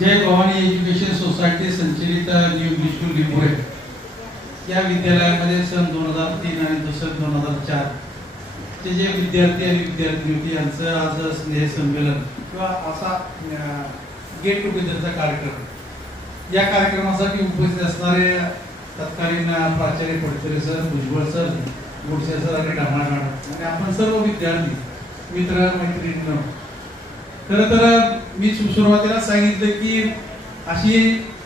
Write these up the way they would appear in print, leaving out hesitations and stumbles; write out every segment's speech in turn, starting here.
जय Bhavani education society संचलित new English school Limbole या विद्यालयामध्ये सन 2003 आणि सन 2004 चे जे विद्यार्थी आणि विद्यार्थिनी यांचं आज स्नेह संमेलन किंवा असा गेट टुगेदरचा कार्यक्रम, या कार्यक्रमासाठी उपस्थित असणारे तत्कालीन प्राचार्य Padtare sir, Bhujbal sir, Godse sir आणि ढामा मॅडम आणि आपण सर्व विद्यार्थी मित्र मैत्रिणी, खरं तर मी सुरुवातीला सांगितलं की अशी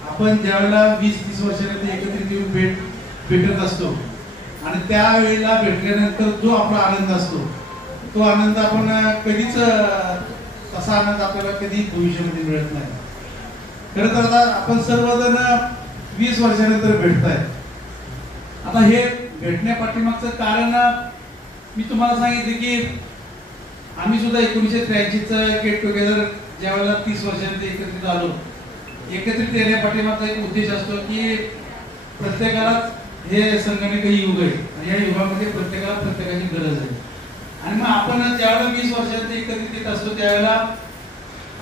आपण ज्यावेळेला 20-30 वर्षांनी एकत्रित येऊन भेटत असतो आणि त्यावेळेला भेटल्यानंतर जो आपला आनंद असतो तो आनंद आपण कधीच तसा आनंद आपल्याला कधी भविष्यामध्ये मिळत नाही. खरं तर आता आपण सर्वजण 20 वर्षानंतर भेटताय. आता हे भेटण्या पाठीमागचं कारण मी तुम्हाला सांगितलं की आम्ही सुद्धा 1983चं गेट टुगेदर ज्यावेळेला 30 वर्षांनी एकत्रित आलो, एकत्रित येण्यापाठीमागचा एक उद्देश असतो की प्रत्येकाला हे संगणकीय युग आहे आणि या युगामध्ये प्रत्येकाला प्रत्येकाची गरज आहे. आणि मग आपण ज्यावेळेला 20 वर्षांनी एकत्रित येत असतो त्यावेळेला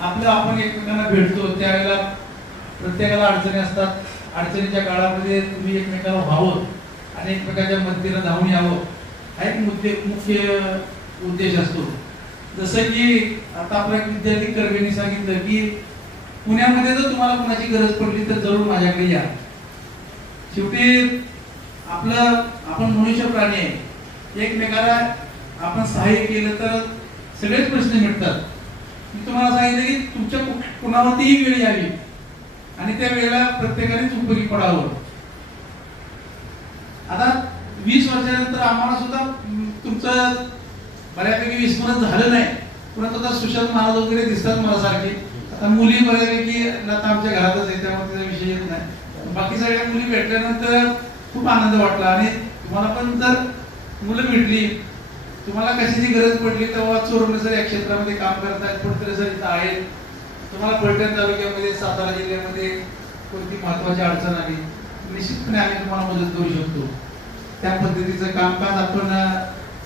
आपण एकमेकांना भेटतो, त्यावेळेला प्रत्येकाला अडचणी असतात. अडचणीच्या काळामध्ये तुम्ही एकमेकाला व्हावं आणि एकमेकाच्या मदतीला धावून यावं हा एक मुख्य उद्देश असतो. जसं की आता आपला विद्यार्थी कर्वेंनी सांगितलं की पुण्यामध्ये जर तुम्हाला कोणाची गरज पडली तर जरूर माझ्याकडे या. शेवटी आपण मनुष्य प्राणी आहे, एकमेकाला आपण सहाय्य केलं तर सगळेच प्रश्न मिटतात. मी तुम्हाला सांगितलं की तुमच्या कुणावरतीही वेळ यावी आणि त्या वेळेला प्रत्येकानेच उपयोगी पडावं. आता 20 वर्षानंतर आम्हाला सुद्धा तुमचं बऱ्यापैकी विस्मरण झालं नाही, परंतु आता सुशांत महाराज वगैरे दिसतात मला सारखे. आता मुली बऱ्यापैकी आता आमच्या घरातच आहे त्यामुळे त्याचा विषय येत नाही. बाकी सगळ्या मुली भेटल्यानंतर खूप आनंद वाटला. आणि तुम्हाला पण जर मुलं भेटली, तुम्हाला कशाची गरज पडली तेव्हा चोरणे सर या क्षेत्रामध्ये काम करत आहेत, पडतरे सर इथं आहेत. तुम्हाला फलटण तालुक्यामध्ये सातारा जिल्ह्यामध्ये कोणती महत्वाची अडचण आली निश्चितपणे आम्ही तुम्हाला मदत करू शकतो. त्या पद्धतीचं कामकाज आपण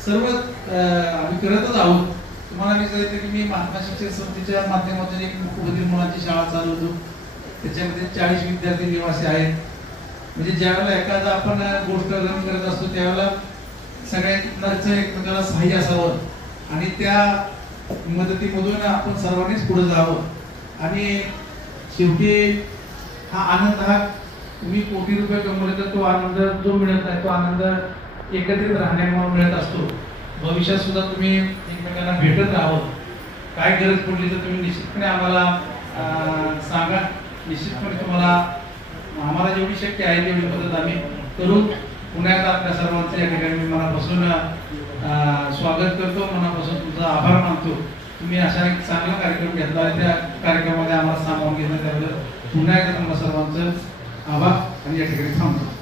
सर्व आम्ही करतच आहोत. तुम्हाला मी सांगितलं की मी महात्मा शिक्षण संस्थेच्या माध्यमातून एक मुकबधीर मुलांची शाळा चालवतो, त्याच्यामध्ये 40 विद्यार्थी निवासी आहेत. म्हणजे ज्यावेळेला एखादा आपण गोष्ट रन करत असतो त्यावेळेला सगळ्यांचं एकमेकाला सहाय्य असावं आणि त्या मदतीमधून आपण सर्वांनीच पुढे जावं. आणि शेवटी हा आनंद हा तुम्ही कोटी रुपये कमवले तर तो आनंद जो मिळत नाही तो आनंद एकत्रित राहण्यामुळे मिळत असतो. भविष्यात सुद्धा तुम्ही एकमेकांना भेटत राहावं. काय गरज पडली तर तुम्ही निश्चितपणे आम्हाला सांगा. निश्चितपणे तुम्हाला आम्हाला जेवढी शक्य आहे तेवढी मदत आम्ही करू. पुन्हा एकदा आपल्या सर्वांचं या ठिकाणी मी मनापासून स्वागत करतो, मनापासून तुमचा आभार मानतो. तुम्ही अशा एक चांगला कार्यक्रम घेतला आहे, त्या कार्यक्रमामध्ये आम्हाला सामावून घेतलं त्याबद्दल पुन्हा एकदा तुम्हाला सर्वांचं आभार आणि या ठिकाणी थांबतो.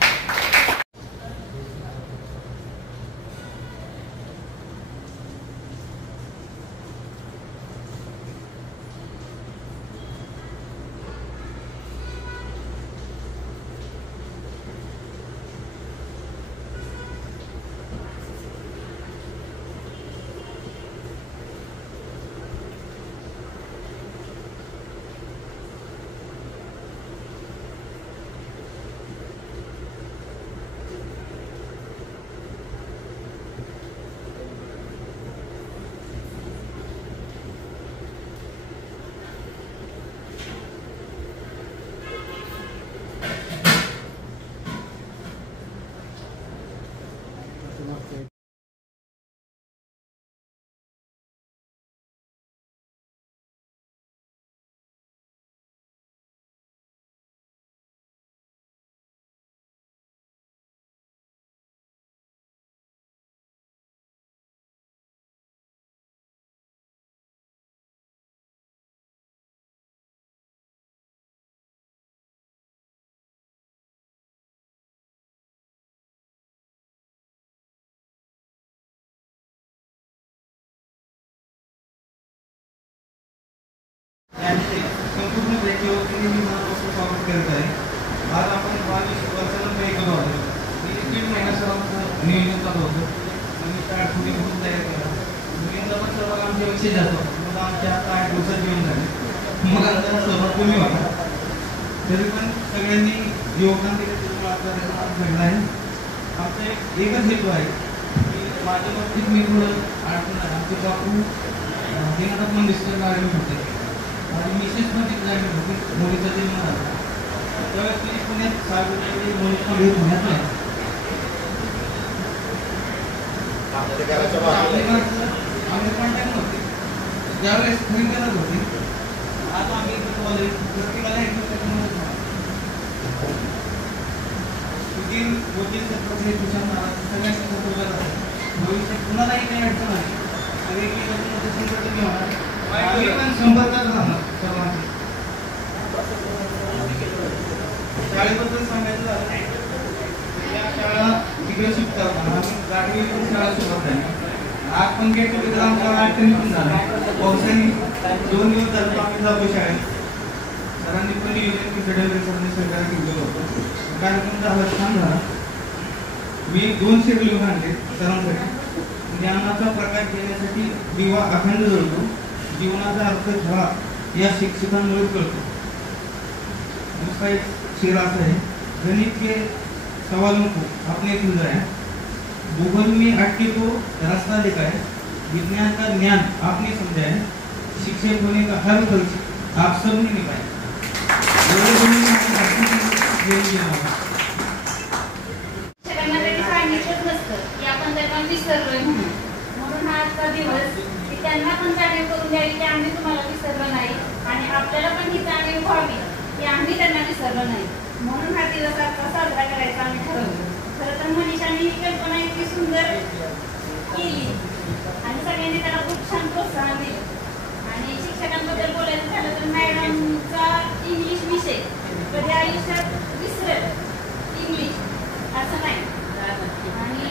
संपूर्ण प्रेक्षकांनी मी मनापासून स्वागत करत आहे. आज आपण वर्षाला एकत्र आलो. मी 3 महिन्याचं नियोजन चालू होतं आणि त्या आठवणीपासून तयार केला. मुलींचा पण सर्वात आमच्यापेक्षा जास्त, मग आमच्या आता 8 दिवसात जेवण झाले. मग आता सर्वात कमी होता. तरी पण सगळ्यांनी योगदान दिलं त्याच्यामुळे आपला रेस्पॉन्स घडला आहे. आमचा एकच हेतू आहे की माझ्या बाबतीत मी थोडं अडचण आहे. आमचे बापू दिनानाथ मंगेशकर ॲडमिट होते आणि मिसेस पण तिथे ॲडमिट होती. मुलीचा जन्म झाला त्यावेळेस मी पुण्यात साहेब मुलीचा भेट पुण्यात नाही आम्ही कॉन्टॅक्ट नव्हते ज्यावेळेस खरी गरज होती. आता आम्ही प्रत्येकाला वकील छत्रपती तुषार महाराज सगळ्यांची सपोर्ट आहे. भविष्यात कुणालाही काही अडचण आहे सगळे संकट होणार आम्ही पण संपर्कात राहणार सर्वांची. शाळेबद्दल सांगायचं झालं या शाळा तिकडे शिफ्ट करताना आम्ही गाडीवर शाळा सुरुवात झाली. आज पण गेट टुगेदर आमच्या अडचणी पण झाला. पावसाने 2 दिवस झाले आम्ही जातो शाळेत. सरांनी पण नियोजन फेडरल सरांनी सरकार घेतलं होतं. कार्यक्रम झाला छान झाला. मी 2 शेड्यूल आणले सरांसाठी. ज्ञानाचा प्रकाश देण्यासाठी दिवा अखंड जळतो. जीवनाचा अर्थ हा या शिक्षकांमुळे कळतो. दूसरा एक शेर असा आहे गणित के सवालों को अपने सुलझाया भूगोल में अटके को रास्ता दिखाया विज्ञान का ज्ञान आपने समझाया शिक्षक होने का हर फर्ज आप सबने निभाया. सगळ्यांना त्यांनी सांगितलंच नसतं की आपण त्यांना विसरलोय म्हणून हा आजचा दिवस की त्यांना पण जाणीव करून द्यावी की आम्ही तुम्हाला विसरलो नाही आणि आपल्याला पण ही जाणीव व्हावी की आम्ही त्यांना विसरलो नाही. म्हणून हा दिवस आता साजरा करायचा आम्ही ठरवलं. खरं तर मनीषाने ही कल्पना इतकी सुंदर केली आणि सगळ्यांनी त्याला खूप छान प्रोत्साहन दिलं. आणि शिक्षकांबद्दल बोलायचं झालं तर मॅडमचा इंग्लिश विषय कधी आयुष्यात विसरेल इंग्लिश असं नाही. आणि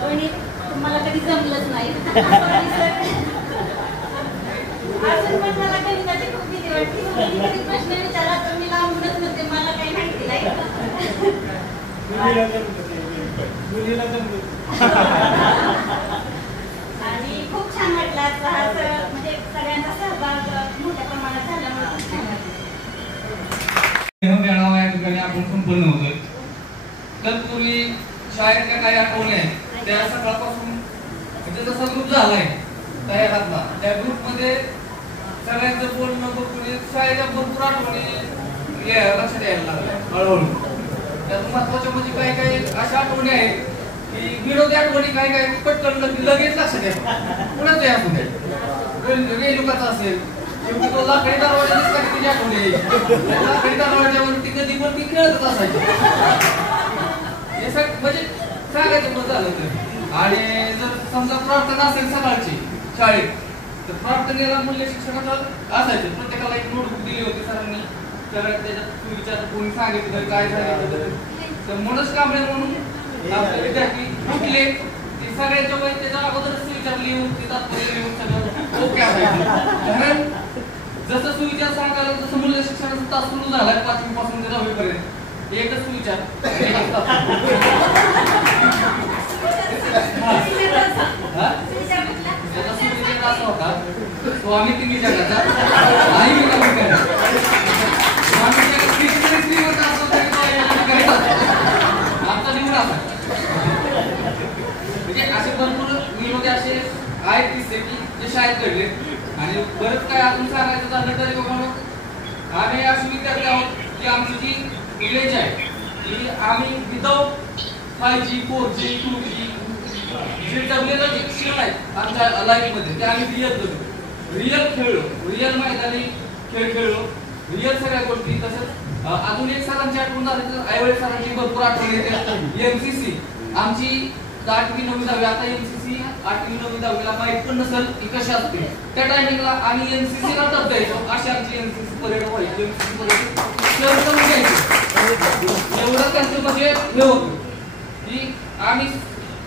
गणित तुम्हाला कधी जमलंच नाही अजून पण मला गणिताची खूप भीती वाटते. कधी प्रश्न विचारला तर मी लांबूनच म्हणते मला काही माहिती नाही. आणि खूप छान वाटलं आजचा हा म्हणजे सगळ्यांचा सहभाग मोठ्या प्रमाणात झाल्यामुळे खूप छान वाटलं. मेळावा या ठिकाणी आपण संपन्न होतोय. तत्पूर्वी शाळेतल्या काही आठवणी आहेत त्या सकाळपासून म्हणजे जसा ग्रुप झालाय तयार आपला त्या ग्रुपमध्ये सगळ्यांचं बोलणं बघून शाळेच्या भरपूर आठवणी लक्षात यायला लागल्या हळूहळू. त्यात महत्वाच्या म्हणजे काही काही अशा आठवणी आहेत की विनोदी आठवणी काही काही पटकन लगेच लक्षात येतात. कुणाच असू दे रेणुकाचा असेल शेवटी तो लाकडी दरवाजाच कधी तिची आठवणी यायची. लाकडी दरवाजावरती कधी पण ती खेळतच असायची. हे सगळं म्हणजे सांगायचं मत झालं तर. आणि जर समजा प्रार्थना असेल सकाळची शाळेत तर प्रार्थनेला मूल्य शिक्षणाचा असायचे. प्रत्येकाला एक नोटबुक दिली होती सरांनी. त्याच्यात विचार कोणी सांगितलं काय सांगितलं तर मनोज कांबळे म्हणून आपले विद्यार्थी उठले ते सगळ्याच्या वय त्याच्या अगोदर सुविचार लिहून ते तात्पर्य लिहून सगळं ओके असायचे. कारण जसं सुविचार सांगायला तसं मूल्य शिक्षणाचा तास सुरू झालाय 5वी पासून ते 10वी पर्यंत एकच सुविचार असा होता स्वामी तिन्ही जगाचा आई विकास स्वामी जगात कितीतरी श्रीमंत असतो तरी तो याला करीत असतो. आमचा निवड असा म्हणजे असे भरपूर निवडे असे आहेत किस्से की जे शाळेत घडले. आणि बरंच काय अजून सांगायचं झालं तरी बघा आम्ही असे विद्यार्थी आहोत की आमची जी विलेज आहे की आम्ही विदाऊट 5G 4G 2G जे जमलेलं जे क्षण आहेत आमच्या लाईफमध्ये ते आम्ही रिअल खेळलो. रिअल मैदानी खेळ खेळलो. रिअल सगळ्या गोष्टी. तसंच अजून एक सरांची आठवण झाली तर आईवडील सरांची भरपूर आठवण येते. MCC आमची 8वी 9वी 10वी आता MCC 8वी 9वी 10वीला माहित पण नसेल की कशी असते. त्या टायमिंगला आम्ही MCC ला टप द्यायचो. अशी आमची MCC परेड व्हायची. MCC परेड करून घ्यायची. एवढं त्यांचं म्हणजे हे होतं की आम्ही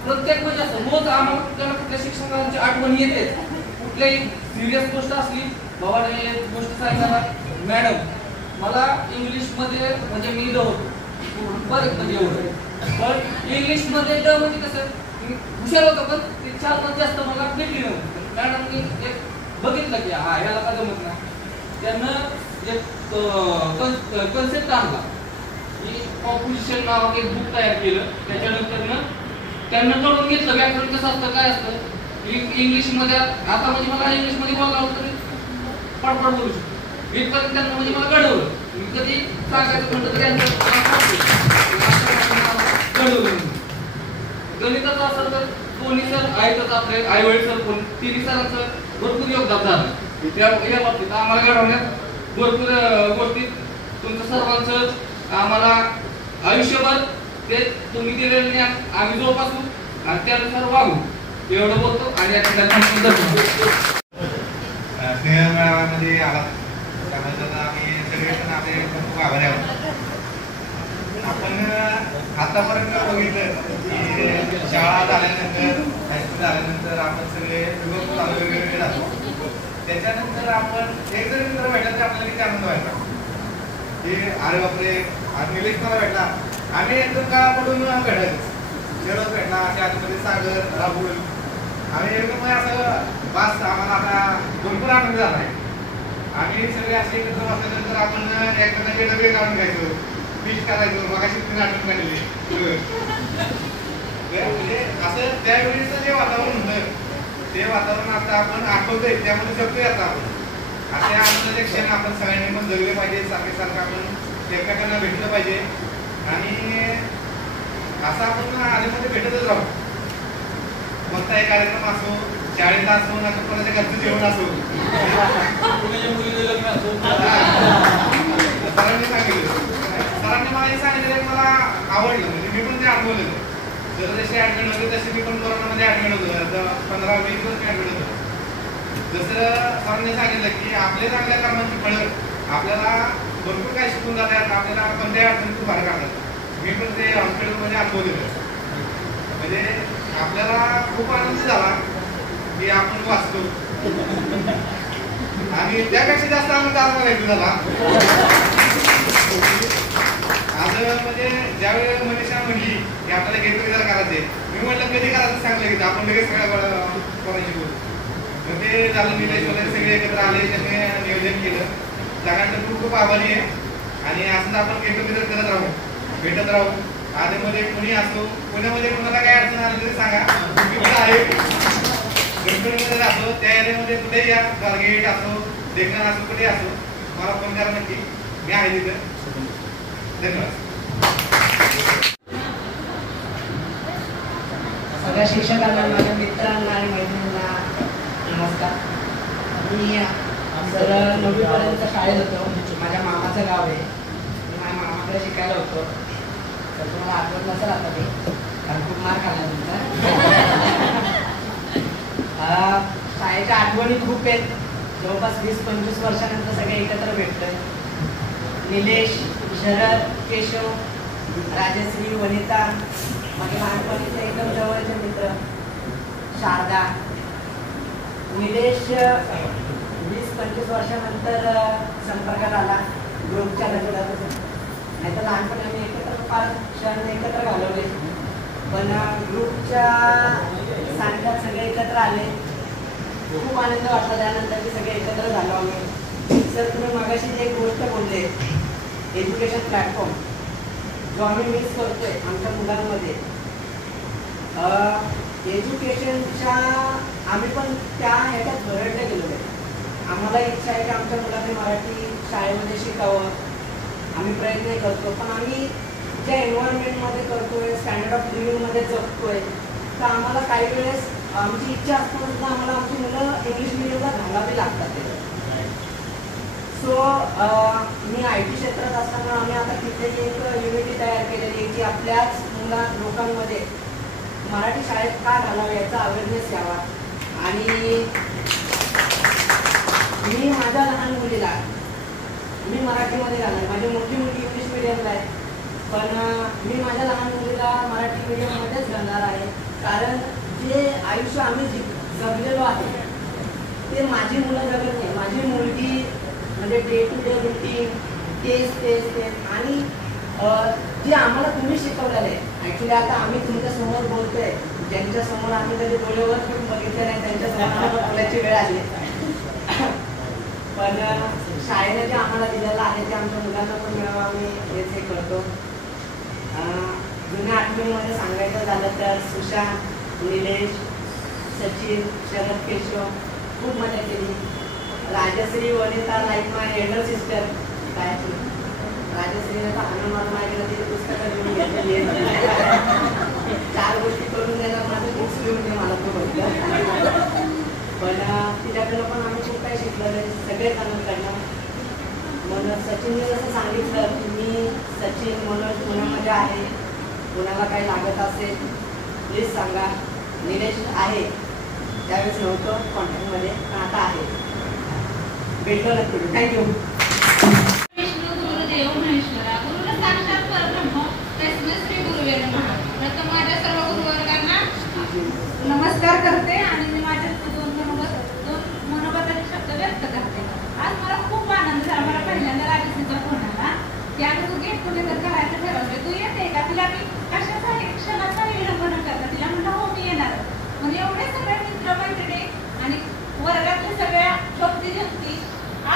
प्रत्येक म्हणजे असं रोज आम्हाला कुठल्या शिक्षकांची आठवण येते. कुठल्याही सिरियस गोष्ट असली बाबा गोष्ट सांगणार मॅडम मला इंग्लिश मध्ये म्हणजे मी ड होतो बरं म्हणजे एवढं पण इंग्लिश मध्ये ड म्हणजे कसं हुशार होतं पण ते 4-5 जास्त मला भेटली नव्हती. मॅडमनी एक बघितलं की हा याला का जमत नाही. त्यांना एक कन्सेप्ट आणला की कॉम्पोजिशन नावाचं एक बुक तयार केलं. त्याच्यानंतर त्यांना कळून घेतलं व्याकरण कसं असतं, काय असतं. इंग्लिशमध्ये आता म्हणजे मला इंग्लिशमध्ये बोलावं तरी पाडपाड बोलू शकतो. इथपर्यंत त्यांना म्हणजे मला घडवलं. मी कधी सांगायचं म्हटलं तर घडवलं. गणिताचं असं तर दोन्ही सर आहेतच आपले, आईवडील सर पण तिन्ही सरांचं भरपूर योगदान झालं या बाबतीत. आम्हाला घडवण्यात भरपूर गोष्टी तुमचं सर्वांचं आम्हाला आयुष्यभर ते तुम्ही दिलेलं ज्ञान आम्ही जोपासू आणि त्यानुसार वागू एवढं बोलतो. आणि या ठिकाणी स्नेह मेळाव्यामध्ये आला त्याबद्दल आम्ही सगळेजण आपले खूप आभारी आहोत. आपण आतापर्यंत बघितलं की शाळा झाल्यानंतर हायस्कूल झाल्यानंतर आपण सगळे वेगवेगळे राहतो. त्याच्यानंतर आपण एक जरी मित्र भेटला तर आपल्याला किती आनंद व्हायचा की अरे बापरे आज निलेश मला भेटला. आम्ही एकदम काळाकडून भेटायचो. शरद भेटला, त्या आतमध्ये सागर, राहुल, आम्ही एकदम असं बास आम्हाला आता भरपूर आनंद झाला आहे. आम्ही सगळे असे एकत्र बसल्यानंतर आपण एकमेकांचे डबे काढून घ्यायचो, फिश करायचो. मगाशी तुम्ही आठवण काढलेली म्हणजे असं त्यावेळेचं जे वातावरण होतं ते वातावरण आता आपण आठवतोय त्यामध्ये जगतोय. आता आपण असे आनंदाचे क्षण आपण सगळ्यांनी पण जगले पाहिजे. सारखं आपण एकमेकांना भेटलं पाहिजे आणि असं आपण आधीमध्ये भेटतच राहू. कोणताही कार्यक्रम असो, शाळेचा असो ना तर कोणाच्या घरचं जेवण असो, सरांनी मला हे सांगितलं मला आवडलं. म्हणजे मी पण ते अनुभवलेलं. जसे ऍडमिट होते तसे मी पण कोरोनामध्ये ऍडमिट होतो. 15-20 दिवस मी ऍडमिट होतो. जसं सरांनी सांगितलं की आपल्या चांगल्या कर्मांची फळं आपल्याला भरपूर काही शिकून जातात. आपल्याला कोणत्याही अडचणीतून बाहेर काढतात. मी पण ते हॉस्पिटलमध्ये अनुभवलेलं. म्हणजे आपल्याला खूप आनंद झाला की आपण वाचतो आणि त्यापेक्षा जास्त आनंद आम्हाला झाला. आज म्हणजे ज्यावेळी मनीषा म्हणली की आपल्याला गेट टुगेदर करायचंय, मी म्हटलं कधी करायचं सांगलं की आपण लगेच सगळ्या कोणाची बोलू. मग ते झालं. निलेश वगैरे सगळे एकत्र आले, त्यांनी नियोजन केलं. सगळ्यांचं खूप खूप आभारी आहे. आणि असंच आपण गेट टुगेदर करत राहू, भेटत राहू. आधीमध्ये कुणी असो, पुण्यामध्ये कोणाला काय अडचण आली तरी सांगा, मी पण आहे. गणपतीमध्ये असो, त्या एरियामध्ये कुठेही या, गारगेट असो, देखणा असो, कुठेही असो, मला फोन करा नक्की. मी आहे तिथं. धन्यवाद. सगळ्या शिक्षकांना, माझ्या मित्रांना आणि मैत्रिणींना नमस्कार. मी जर 9वीपर्यंत शाळेत होतो. माझ्या मामाचं गाव आहे. मी माझ्या मामाकडे शिकायला होतो. तर तुम्हाला आठवत नसेल आता ते, कारण खूप मार खाल्ला तुमचा. शाळेच्या आठवणी खूप आहेत. जवळपास 20-25 वर्षानंतर सगळे एकत्र भेटतोय. निलेश, शरद, केशव, राजश्री, वनिता, माझे लहानपणीचे एकदम जवळचे मित्र शारदा. निलेश 20-25 वर्षानंतर संपर्कात आला ग्रुपच्या नजरातून. नाही तर लहानपणी आम्ही एकत्र फार क्षण एकत्र घालवले. पण ग्रुपच्या सानिध्यात सगळे एकत्र आले. खूप आनंद वाटला त्यानंतर की सगळे एकत्र झालो आम्ही. सर तुम्ही मगाशी जी एक गोष्ट बोलले, एज्युकेशन प्लॅटफॉर्म जो आम्ही मिस करतोय आमच्या मुलांमध्ये. एज्युकेशनच्या आम्ही पण त्या ह्याच्यात भरडले गेलो आहे. आम्हाला इच्छा आहे की आमच्या मुलांनी मराठी शाळेमध्ये शिकावं. आम्ही प्रयत्न करतो. पण आम्ही ज्या एन्व्हायरमेंटमध्ये करतोय, स्टँडर्ड ऑफ लिव्हिंगमध्ये जगतोय, तर आम्हाला काही वेळेस आमची इच्छा असताना सुद्धा आम्हाला आमची मुलं इंग्लिश मिडियमला घालावी लागतात. सो मी IT क्षेत्रात असताना आम्ही आता तिथे एक युनिटी तयार केलेली आहे की आपल्याच लोकांमध्ये मराठी शाळेत का घालावं याचा अवेअरनेस यावा. आणि मी माझ्या लहान मुलीला मी मराठीमध्ये घालणार. माझी मोठी मुलगी इंग्लिश मिडियमला आहे, पण मी माझ्या लहान मुलीला मराठी मिडियममध्येच घालणार आहे. कारण जे आयुष्य आम्ही जगलेलो आहे ते माझी मुलं जगत नाही. माझी मुलगी म्हणजे डे टू डे रुटीन, तेच आणि जे आम्हाला तुम्ही शिकवलेलं आहे. ॲक्च्युली आता आम्ही तुमच्या समोर बोलतोय, ज्यांच्या समोर आम्ही कधी डोळ्यावर पण बघितलं नाही त्यांच्या समोर आम्हाला बोलायची वेळ आली. पण शाळेने जे आम्हाला दिलेलं आहे ते आमच्या मुलांना पण मिळावं आम्ही हेच हे करतो. जुन्या आठवणीमध्ये सांगायचं झालं तर सुशांत, निलेश, सचिन, शरद, केशव खूप मजा केली. राजश्री, वनिता लाईक माय एल्डर सिस्टर. काय राजश्रीने तर आनंद मला माहिती तिथे पुस्तकं लिहून घेतलेली आहेत. 4 गोष्टी करून देणार, माझं बुक्स लिहून दे मला तो बघतो. पण तिच्याकडनं पण आम्ही खूप काही शिकलेलं सगळेच आनंदकडनं. म्हणून सचिनने जसं सांगितलं की मी सचिन मनोज पुण्यामध्ये आहे, कोणाला काही लागत असेल प्लीज सांगा. निलेश आहे, त्यावेळेस नव्हतं कॉन्टॅक्टमध्ये पण आता आहे. भेटलो नक्की. थँक्यू. विष्णू गुरुदेव महेश्वरा गुरुला साक्षात परब्रह्म तस्मै श्री गुरुवे नमः. प्रथम माझ्या सर्व गुरुवर्गांना नमस्कार करते आणि मी माझ्या दोन मनोगताचे शब्द व्यक्त करते. आज मला खूप आनंद झाला. मला पहिल्यांदा राजश्रीचा फोन आला की आम्ही तू गेट टुगेदर करायचं ठरवलं, तू येते का? तिला मी कशासाठी क्षणाचाही विलंब न करता तिला म्हटलं हो मी येणार. म्हणजे एवढे सगळे मित्र मैत्रिणी आणि वर्गातल्या सगळ्या शक्ती जगती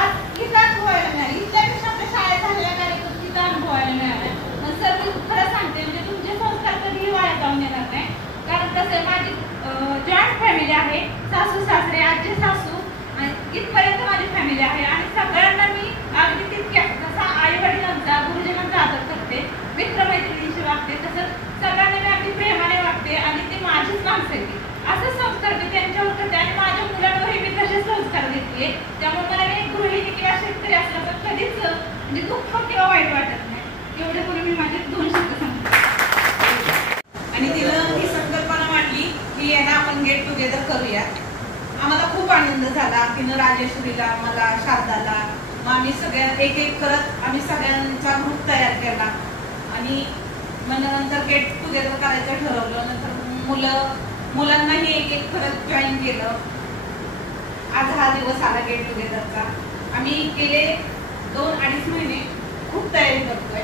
आज इथं अनुभवायला मिळाली. इथल्यापेक्षा आपल्या शाळेत झालेल्या कार्यक्रम तिथं अनुभवायला मिळाल्या. पण सर मी खरं सांगते म्हणजे तुमचे संस्कार कधीही वाया जाऊन येणार नाही. कारण कसं माझी जॉईंट फॅमिली आहे, सासू सासरे, आजी सासू आणि इथपर्यंत माझी फॅमिली आहे आणि सगळ्यांना मी अगदी तितक्या जसा आई वडिलांचा गुरुजनांचा आदर करते, मित्रमैत्रिणींशी वागते, तसं सगळ्यांना मी अगदी प्रेमाने वागते आणि ते माझीच माणसं आहेत. असं संस्कार मी त्यांच्यावर करते आणि माझ्या मुलांवरही मी तसेच संस्कार देते. त्यामुळे मला एक गृहिणी किंवा शेतकरी असलं तर कधीच म्हणजे दुःख किंवा वाईट वाटत नाही. एवढे करून मी माझे 2 शब्द सांगते. आणि तिनं ही संकल्पना मांडली की यांना आपण गेट टुगेदर करूया. आम्हाला खूप आनंद झाला. तिनं राजेश्वरीला, मला, शारदाला, मग आम्ही सगळ्या एक एक करत आम्ही सगळ्यांचा ग्रुप तयार केला आणि मग नंतर गेट टुगेदर करायचं ठरवलं. नंतर मुलांनाही एक एक करत जॉईन केलं. आज हा दिवस आला गेट टुगेदरचा. आम्ही गेले 2-2.5 महिने खूप तयारी करतोय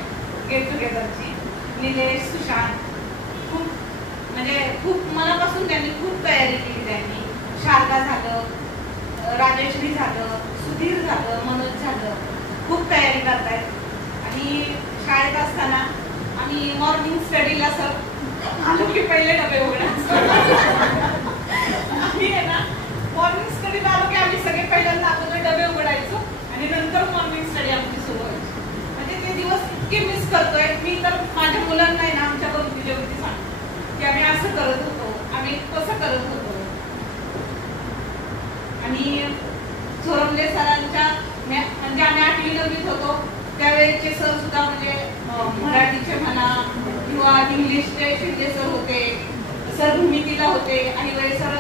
गेट टुगेदरची. निलेश, सुशांत खूप मनापासून त्यांनी खूप तयारी केली. त्यांनी शारदा झालं, राजेश्वरी झालं, सुधीर झालं, मनोज झालं, खूप तयारी करतायत. आणि शाळेत असताना आम्ही मॉर्निंग स्टडीला सर आलो की पहिले डबे उघडायचो. आम्ही आहे ना मॉर्निंग स्टडीला आलो की आम्ही सगळे पहिल्यांदा अगोदर डबे उघडायचो आणि नंतर मॉर्निंग स्टडी आमची सुरू व्हायची. म्हणजे ते दिवस इतके मिस करतोय. मी तर माझ्या मुलांना आहे ना आमच्या गमतीच्या गोष्टी सांगते की आम्ही असं करत होतो, आम्ही कसं करत होतो. आणि चोरमले सरांच्या म्हणजे आम्ही 8वी-9वीत होतो त्यावेळेचे सर सुद्धा म्हणजे मराठीचे म्हणा किंवा इंग्लिशचे शिंदे सर होते, सर भूमितीला होते आणि वेळे सर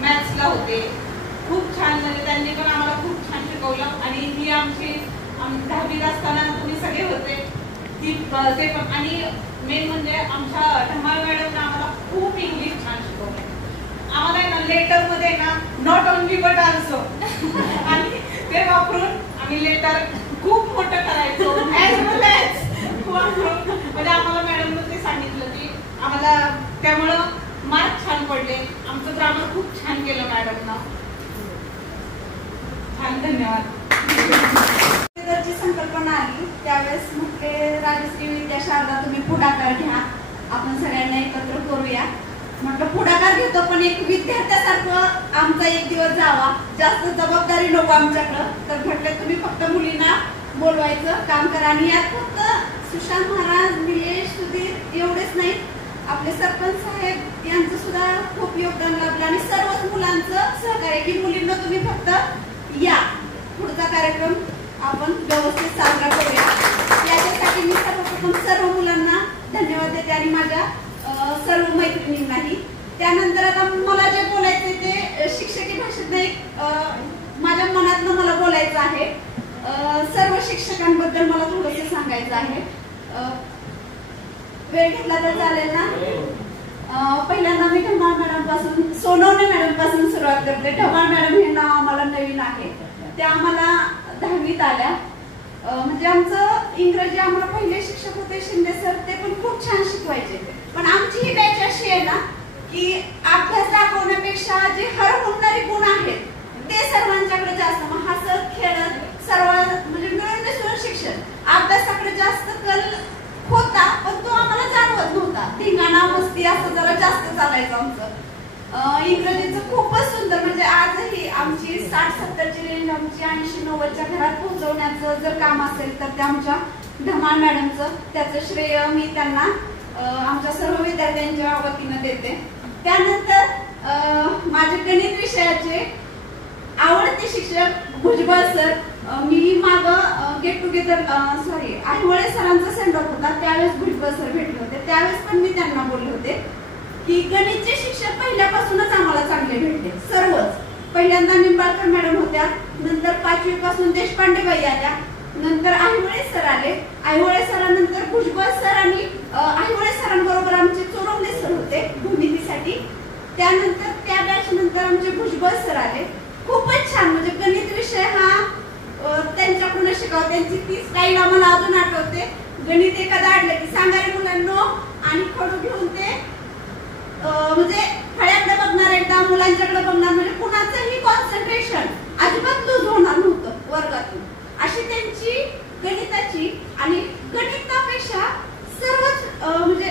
मॅथ्सला होते. खूप छान म्हणजे त्यांनी पण आम्हाला खूप छान शिकवलं. आणि ही आमची 10वीत असताना तुम्ही सगळे होते ती ते पण. आणि मेन म्हणजे आमच्या धमाल मॅडमने आम्हाला खूप इंग्लिश छान शिकवलं. आम्हाला ना लेटरमध्ये ना नॉट ओनली बट ऑल्सो आणि ते वापरून आम्ही लेटर खूप मोठं करायचो ॲज वेल ॲज वापरून. म्हणजे आम्हाला मॅडमने ते सांगितलं की आम्हाला त्यामुळं मार्क छान पडले. आमचं ग्रामर खूप छान केलं मॅडमनं. छान धन्यवाद. ची संकल्पना आली त्यावेळेस म्हटले राजश्री विद्या शारदा तुम्ही पुढाकार घ्या, आपण सगळ्यांना एकत्र करूया. म्हटलं पुढाकार घेतो पण एक विद्यार्थ्यासारखं आमचा एक दिवस जावा, जास्त जबाबदारी नको आमच्याकडं. तर म्हटलं तुम्ही फक्त मुलींना बोलवायचं काम करा. आणि यात फक्त सुशांत महाराज, निलेश, सुधीर एवढेच नाही, आपले सरपंच साहेब यांचं सुद्धा खूप योगदान लाभलं आणि सर्वच मुलांचं सहकार्य की मुलींना तुम्ही फक्त या, पुढचा कार्यक्रम आपण व्यवस्थित साजरा करूया. याच्यासाठी मी सर्वप्रथम सर्व मुलांना धन्यवाद देते आणि माझ्या सर्व मैत्रिणींनाही. त्यानंतर आता मला जे बोलायचे ते शिक्षकी भाषेत नाही, माझ्या मनातनं मला बोलायचं आहे. सर्व शिक्षकांबद्दल मला थोडंसं सांगायचं आहे. वेळ घेतला तर चालेल ना? पहिल्यांदा मी ढमाळ मॅडम पासून, सोनवणे मॅडम पासून सुरुवात करते. ढमाळ मॅडम हे नाव आम्हाला नवीन आहे. त्या आम्हाला 10वीत आल्या. म्हणजे आमचं इंग्रजी आम्हाला पहिले शिक्षक होते शिंदे सर, ते पण खूप छान शिकवायचे. पण आमची ही बॅच अशी आहे ना की अभ्यास दाखवण्यापेक्षा जे हरवणारे गुण आहेत ते सर्वांच्याकडे जास्त. मग हसत खेळत सर्व म्हणजे मिळून मिसळून शिक्षण. अभ्यासाकडे जास्त कल होता पण तो आम्हाला जाणवत नव्हता. धिंगाणा मस्ती असं जरा जास्त चालायचं आमचं. इंग्रजीचं खूपच सुंदर म्हणजे आजही आमची 60-70ची रेंज आमची 80-90च्या घरात पोहोचवण्याचं जर काम असेल तर ते आमच्या धमाल मॅडमचं. त्याचं श्रेय मी त्यांना आमच्या सर्व विद्यार्थ्यांच्या वतीनं देते. त्यानंतर माझे गणित विषयाचे आवडते शिक्षक भुजबळ सर. मी मागं गेट टुगेदर आहिवळे सरांचा सेंड ऑफ होता त्यावेळेस भुजबळ सर भेटले होते. त्यावेळेस पण मी त्यांना बोलले होते की गणितचे शिक्षक पहिल्यापासूनच आम्हाला चांगले भेटले सर्वच. पहिल्यांदा निंबाळकर मॅडम होत्या, नंतर 5वी पासून देशपांडे बाई आल्या, नंतर आहिवळे सर आले. आहिवळे सरांनंतर भुजबळ सर आणि आहिवळे सरांबरोबर आमचे चोरवणे सर होते भूमितीसाठी. त्यानंतर त्या बॅच नंतर आमचे भुजबळ सर आले. खूपच छान म्हणजे गणित विषय हा त्यांच्याकडून शिकावं. त्यांची ती स्टाईल आम्हाला अजून आठवते. गणित एखादा आडलं की सांगा रे मुलांनो आणि खडू घेऊन ते म्हणजे फळ्याकडे बघणार एकदा मुलांच्याकडे बघणार म्हणजे कुणाचंही कॉन्सन्ट्रेशन अजिबात लूज होणार नव्हतं वर्गातून. अशी त्यांची गणिताची आणि गणितापेक्षा सर्वच म्हणजे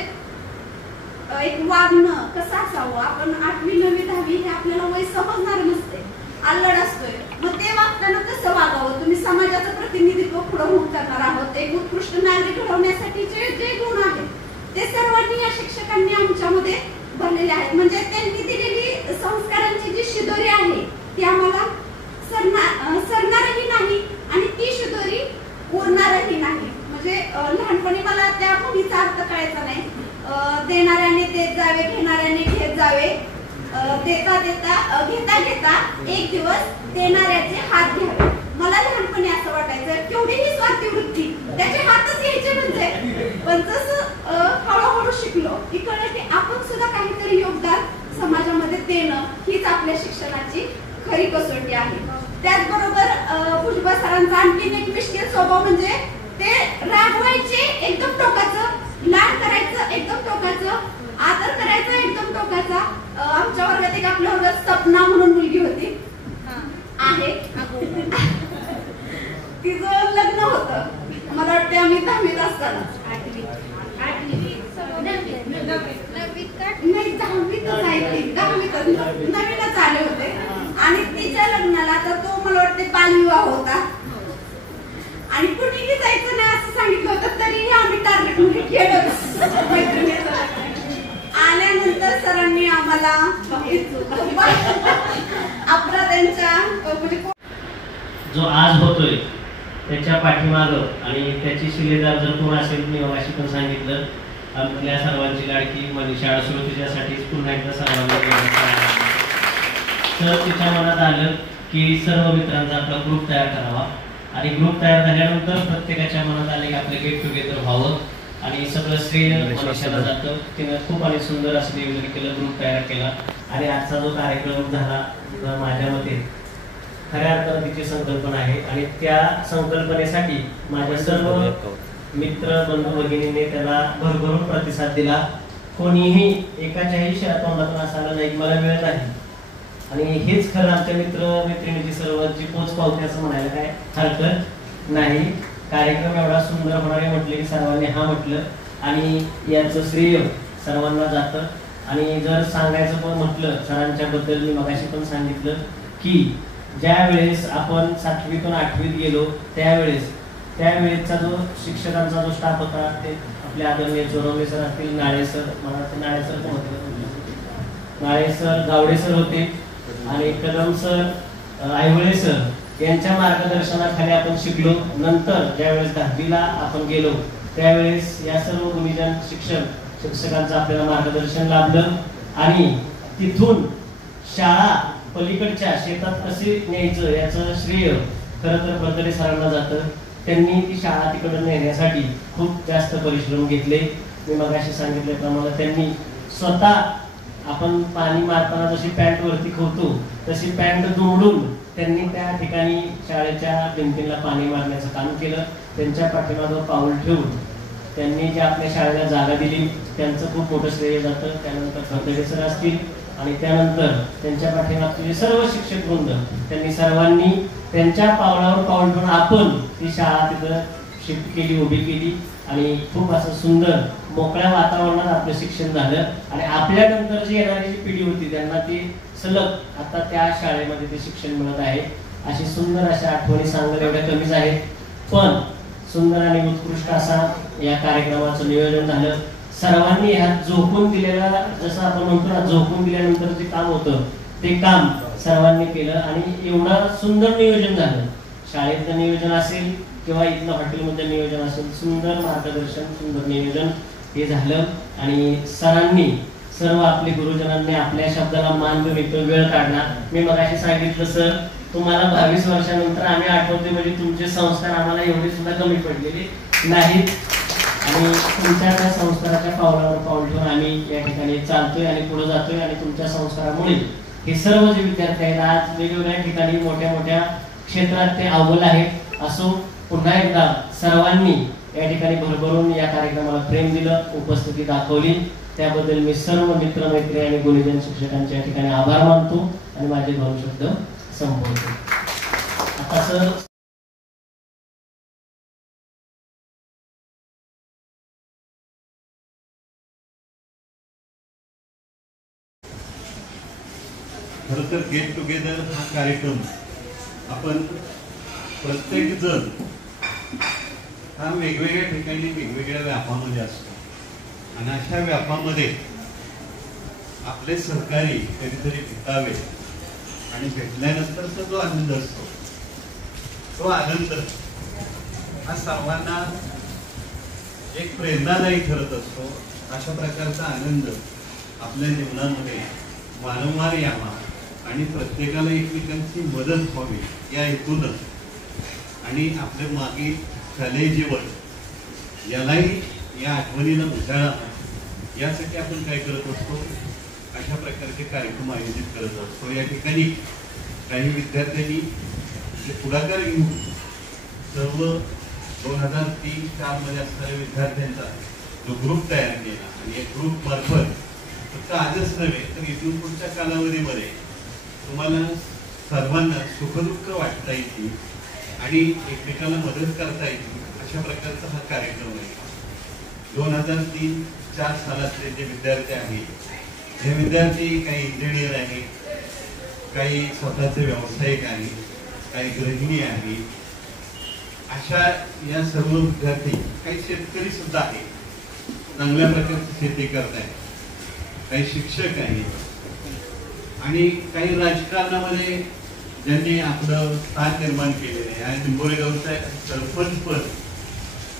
एक वागणं कसं असावं. आपण 8वी 9वी 10वी हे आपल्याला वय समजणार नसते, अल्लड असतोय. मग ते वागताना कसं वागावं, तुम्ही समाजाचं प्रतिनिधित्व पुढे होऊन करणार आहोत. एक उत्कृष्ट नागरिक घडवण्यासाठीचे जे गुण आहेत ते सर्वांनी या शिक्षकांनी आमच्यामध्ये भरलेले आहेत. म्हणजे त्यांनी दिलेली संस्कारांची जी शिदोरी आहे ती आम्हाला सरणारही नाही आणि ती शिदोरी उरणारही नाही. म्हणजे लहानपणी मला त्या म्हणीचा अर्थ कळायचा नाही. देणाऱ्याने देत जावे, घेणाऱ्याने घेत जावे, देता देता घेता घेता एक दिवस देणाऱ्याचे हात घ्यावे. मला लहानपणी असं वाटायचं केवढीही स्वार्थी वृत्ती त्याचे हातच घ्यायचे म्हणजे. पण जसं हळूहळू शिकलो की कळलं की आपण सुद्धा काहीतरी योगदान समाजामध्ये देणं हीच आपल्या शिक्षणाची खरी कसोटी आहे. त्याचबरोबर भुजबळ सरांचा आणखीन एक मिश्किल स्वभाव म्हणजे ते रागवायचे एकदम टोकाचं, लाड करायचं एकदम टोकाचं, आदर करायचा एकदम टोकाचा. आमच्या वर्गात एक आपल्या वर्गात सपना म्हणून मुलगी होती आहे. तिचं लग्न होतं मला वाटते आम्ही 10वीत असताना. नाही 10वीतच आहे ती, 10वीतच नवीनच आले होते. आणि तिच्या लग्नाला तर तो मला वाटते बालविवाह होता आणि कुठेही जायचं नाही असं सांगितलं होतं तरीही आम्ही टार्गेट मध्ये केलं मैत्रिणीचं. आल्यानंतर सरांनी आम्हाला अपराधांच्या म्हणजे जो आज होतोय त्याच्या पाठीमागं आणि त्याची शिलेदार जर कोण असेल मी मगाशी पण सांगितलं आपल्या सर्वांची लाडकी मनीषा अडसूळ तिच्यासाठीच पुन्हा एकदा सर्वांनी तर तिच्या मनात आलं की सर्व मित्रांचा आपला ग्रुप तयार करावा आणि ग्रुप तयार झाल्यानंतर प्रत्येकाच्या मनात आले की आपलं गेट टुगेदर व्हावं आणि सगळं श्रेय मनीषाला जातं. तिनं खूप आणि सुंदर असं नियोजन केलं, ग्रुप तयार केला आणि आजचा जो कार्यक्रम झाला माझ्या मते खऱ्या अर्थानं तिची संकल्पना आहे आणि त्या संकल्पनेसाठी माझ्या सर्व मित्र बंधू भगिनीने त्याला भरभरून प्रतिसाद दिला. कोणीही एकाच्याही तोंडातून असं आलं नाही मला वेळ नाही आणि हेच खरं आमच्या मित्र मैत्रिणीची सर्वांची पोच पावते असं म्हणायला काय हरकत नाही. कार्यक्रम एवढा सुंदर होणार आहे म्हटले की सर्वांनी हा म्हटलं आणि याचं श्रेय सर्वांना जातं. आणि जर सांगायचं पण म्हटलं सरांच्या बद्दल मी मगाशी पण सांगितलं की ज्या वेळेस आपण 7वीतून 8वीत गेलो त्यावेळेसचा जो शिक्षकांचा जो स्टाफ होता ते आपले आदरणीय चोरवणे सर असतील, नाळे सर मला ते नाळे सर पण होते, नाळे सर गावडे सर होते आणि कदम सर, आयवळे सर यांच्या मार्गदर्शनाखाली आपण शिकलो. नंतर ज्यावेळेस 10वीला आपण गेलो त्यावेळेस या सर्व गुणीजन शिक्षकांचं आपल्याला मार्गदर्शन लाभलं आणि तिथून शाळा पलीकडच्या शेतात कसे न्यायचं याचं श्रेय खरं तर बर्दडे सरांना जातं. त्यांनी ती शाळा तिकडे नेण्यासाठी खूप जास्त परिश्रम घेतले. मी मगाशी सांगितल्याप्रमाणे त्यांनी स्वतः आपण पाणी मारताना जशी पॅन्ट वरती खोवतो तशी पॅन्ट दुमडून त्यांनी त्या ठिकाणी शाळेच्या भिंतीला पाणी मारण्याचं काम केलं. त्यांच्या पाठीमागं पाऊल ठेवून त्यांनी जी आपल्या शाळेला जागा दिली त्यांचं खूप मोठं श्रेय जातं. त्यानंतर बर्दडे सर असतील आणि त्यानंतर त्यांच्या पाठीमागचे सर्व शिक्षक वृंद त्यांनी सर्वांनी त्यांच्या पावलावर पाऊल ठेवून आपण ती शाळा तिथं शिफ्ट केली, उभी केली आणि खूप असं सुंदर मोकळ्या वातावरणात आपलं शिक्षण झालं. आणि आपल्यानंतर जी येणारी जी पिढी होती त्यांना ती सलग आता त्या शाळेमध्ये ते शिक्षण मिळत आहे. अशी सुंदर अशा आठवणी सांगणं एवढ्या कमीच आहेत, पण सुंदर आणि उत्कृष्ट असा या कार्यक्रमाचं नियोजन झालं. सर्वांनी ह्यात झोकून दिलेला, जसं आपण म्हणतो ना, झोकून दिल्यानंतर जे काम होतं ते काम सर्वांनी केलं आणि एवढं सुंदर नियोजन झालं. शाळेतलं नियोजन असेल किंवा इथलं हॉटेलमधलं नियोजन असेल, सुंदर मार्गदर्शन, सुंदर नियोजन हे झालं. आणि सरांनी, सर्व आपले गुरुजनांनी आपल्या शब्दाला मान देऊन इथं वेळ काढला. मी मगाशी सांगितलं सर, तुम्हाला 22 वर्षानंतर आम्ही आठवते म्हणजे तुमचे संस्कार आम्हाला एवढे सुद्धा कमी पडलेले नाहीत आणि तुमच्या त्या संस्काराच्या पावलावर पाऊल ठेवून आम्ही या ठिकाणी चालतोय आणि पुढे जातोय. आणि तुमच्या संस्कारामुळे हे सर्व जे विद्यार्थी आहेत आज वेगवेगळ्या ठिकाणी मोठ्या मोठ्या क्षेत्रात ते अव्वल आहेत. असो, पुन्हा एकदा सर्वांनी या ठिकाणी भरभरून या कार्यक्रमाला प्रेम दिलं, उपस्थिती दाखवली, त्याबद्दल मी सर्व मित्रमैत्री आणि गुरुजन शिक्षकांच्या या ठिकाणी आभार मानतो आणि माझे 2 शब्द संपवतो. आता सर खरं तर गेट टुगेदर हा कार्यक्रम आपण प्रत्येक जण हा वेगवेगळ्या ठिकाणी वेगवेगळ्या व्यापामध्ये असतो आणि अशा व्यापामध्ये आपले सहकारी कधीतरी भेटावे आणि भेटल्यानंतरचा जो आनंद असतो तो आनंद हा सर्वांना एक प्रेरणादायी ठरत असतो. अशा प्रकारचा आनंद आपल्या जीवनामध्ये वारंवार यावा आणि प्रत्येकाला एकमेकांची मदत व्हावी या हेतूनच आणि आपल्या मागील शालेय जीवन यालाही या आठवणीला उजाळा यासाठी आपण काय करत असतो, अशा प्रकारचे कार्यक्रम आयोजित करत असतो. या ठिकाणी काही विद्यार्थ्यांनी पुढाकार घेऊन सर्व 2003-04 मध्ये असणाऱ्या विद्यार्थ्यांचा जो ग्रुप तयार केला आणि या ग्रुप मार्फत फक्त आजच नव्हे तर इथून पुढच्या कालावधीमध्ये तुम्हाला सर्वांना सुखदुःख वाटता येतील आणि एकमेकाला मदत करता येईल अशा प्रकारचा हा कार्यक्रम आहे. 2003-04 सालातले जे विद्यार्थी आहेत, हे विद्यार्थी काही इंजिनियर आहेत, काही स्वतःचे व्यावसायिक आहेत, काही गृहिणी आहेत. अशा या सर्व विद्यार्थी, काही शेतकरी सुद्धा आहेत, चांगल्या प्रकारची शेती करतायत, काही शिक्षक आहेत आणि काही राजकारणामध्ये ज्यांनी आपलं स्थान निर्माण केलेलं आहे आणि निंबोरे गावचा सरपंच पद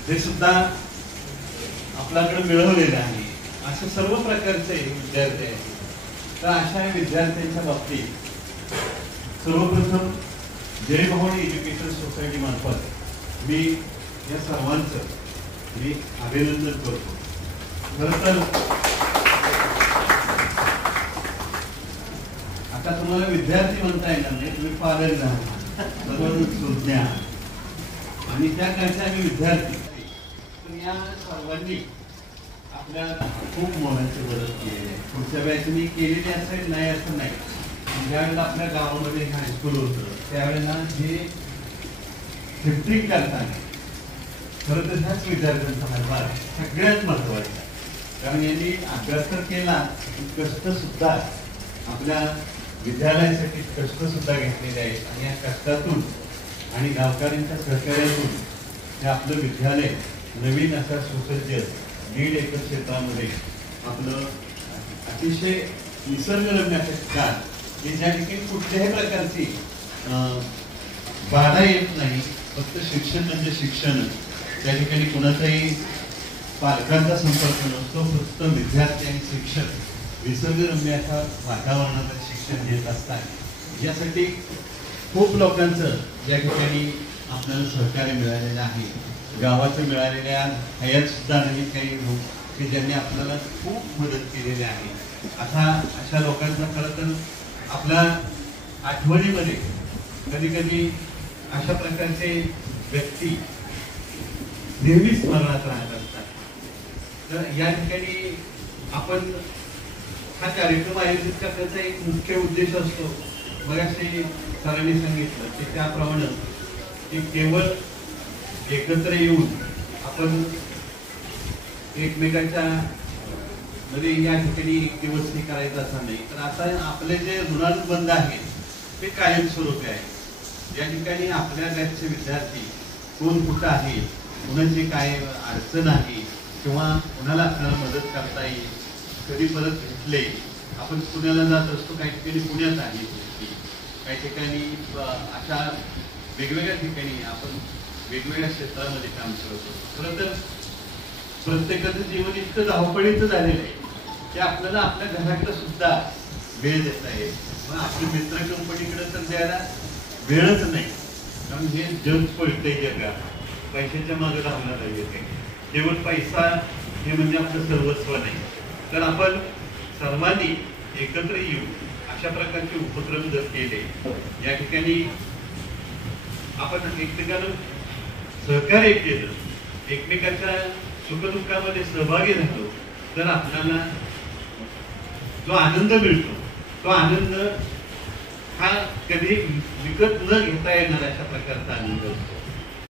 हे सुद्धा आपल्याकडे मिळवलेलं आहे. अशा सर्व प्रकारचे विद्यार्थी आहेत. तर अशा विद्यार्थ्यांच्या बाबतीत सर्वप्रथम जय भवानी एज्युकेशन सोसायटी मार्फत मी या सर्वांचं मी अभिनंदन करतो. खरं तर आता तुम्हाला विद्यार्थी म्हणता येणार नाही, तुम्ही फादर सर्व सुज्ञा आणि त्या काळचे आम्ही विद्यार्थी. तर या सर्वांनी आपल्या खूप मोलाची मदत केलेली आहे. पुढच्या बॅचनी केलेली असेल नाही असं नाही. ज्यावेळेला आपल्या गावामध्ये हायस्कूल होतं त्यावेळेला जे शिफ्टिंग करताना खरं तर ह्याच विद्यार्थ्यांचा हातभार सगळ्यात महत्वाचा. कारण यांनी अभ्यास तर केला, कष्ट सुद्धा आपल्या विद्यालयासाठी कष्ट सुद्धा घेतलेले आहेत आणि या कष्टातून आणि गावकऱ्यांच्या सहकार्यातून हे आपलं विद्यालय नवीन अशा सुसज्ज 1.5 एकर क्षेत्रामध्ये आपलं अतिशय निसर्गरम्य असं ठिकाण की ज्या ठिकाणी कुठल्याही प्रकारची बाधा येत नाही. फक्त शिक्षण म्हणजे शिक्षण. त्या ठिकाणी कुणाचाही पालकांचा संपर्क नसतो. फक्त विद्यार्थी आणि शिक्षक निसर्गरम्य अशा वातावरणात शिक्षण घेत असतात. यासाठी खूप लोकांचं या ठिकाणी आपल्याला सहकार्य मिळालेलं आहे. गावाचं मिळालेल्या हयात सुद्धा नाही काही लोक की ज्यांनी आपल्याला खूप मदत केलेली आहे. अशा लोकांचा खरं तर आपल्या आठवणीमध्ये कधी कधी अशा प्रकारचे व्यक्ती नेहमी स्मरणात राहत असतात. तर या ठिकाणी आपण हा कार्यक्रम आयोजित करण्याचा एक मुख्य उद्देश असतो. बऱ्याचशा सरांनी सांगितलं की त्याप्रमाणे की केवळ एकत्र येऊन आपण एकमेकांच्या मध्ये या ठिकाणी एक दिवस हे करायचं असं नाही, तर आता आपले जे ऋणानुबंध आहेत ते कायमस्वरूपी आहे. या ठिकाणी आपल्या बॅचचे विद्यार्थी कोण कुठं आहे, कुणाची काय अडचण आहे किंवा कुणाला आपल्याला मदत करता येईल, कधी परत भेटले, आपण पुण्याला जात असतो, काही ठिकाणी पुण्यात आहे, काही ठिकाणी अशा वेगवेगळ्या ठिकाणी आपण वेगवेगळ्या क्षेत्रामध्ये काम करतो. खरं तर प्रत्येकाचं जीवन इतकं धावपळीचं झालेलं आहे की आपल्याला आपल्या घराकडे सुद्धा वेळ देता येईल, पण आपली मित्र कंपनीकडे तर द्यायला वेळच नाही. कारण हे जग पळतंय जगात, पैशाच्या मागे धावणार आहे. केवळ पैसा हे म्हणजे आपलं सर्वस्व नाही. तर आपण सर्वांनी एकत्र येऊ अशा प्रकारचे उपक्रम जर केले, या ठिकाणी आपण एकमेकांना सहकार्य केलं, एकमेकांच्या सुखदुःखामध्ये सहभागी झालो, तर आपल्याला जो आनंद मिळतो तो आनंद हा कधी विकत न घेता येणार अशा प्रकारचा आनंद असतो.